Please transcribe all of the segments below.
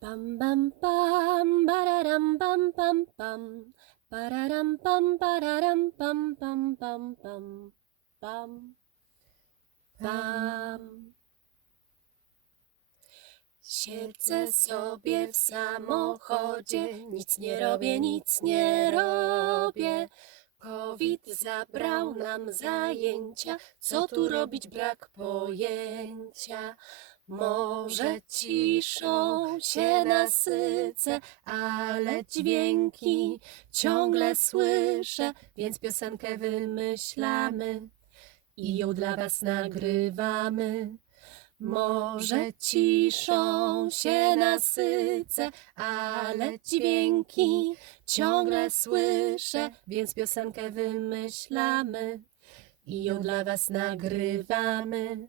Pam pam pam bararam pam pam pam pararam pam pararam pam pam pam pam pam pam Siedzę sobie w samochodzie, nic nie robię, nic nie robię. COVID zabrał nam zajęcia, co tu robić brak pojęcia. Może ciszą się nasycę, ale dźwięki ciągle słyszę, więc piosenkę wymyślamy i ją dla was nagrywamy. Może ciszą się nasycę, ale dźwięki ciągle słyszę, więc piosenkę wymyślamy i ją dla was nagrywamy.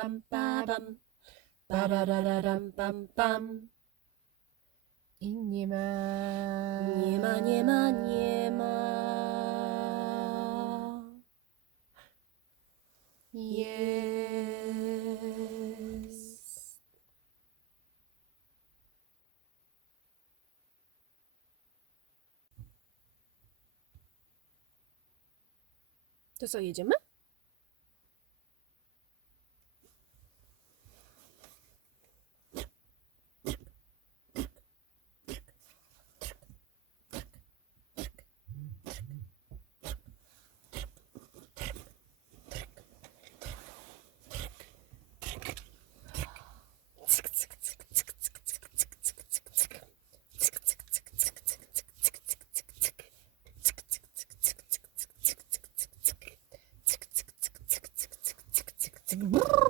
pam pam i nie ma. Nie ma nie ma nie ma. Jest. To co jedziemy? C'est brrr,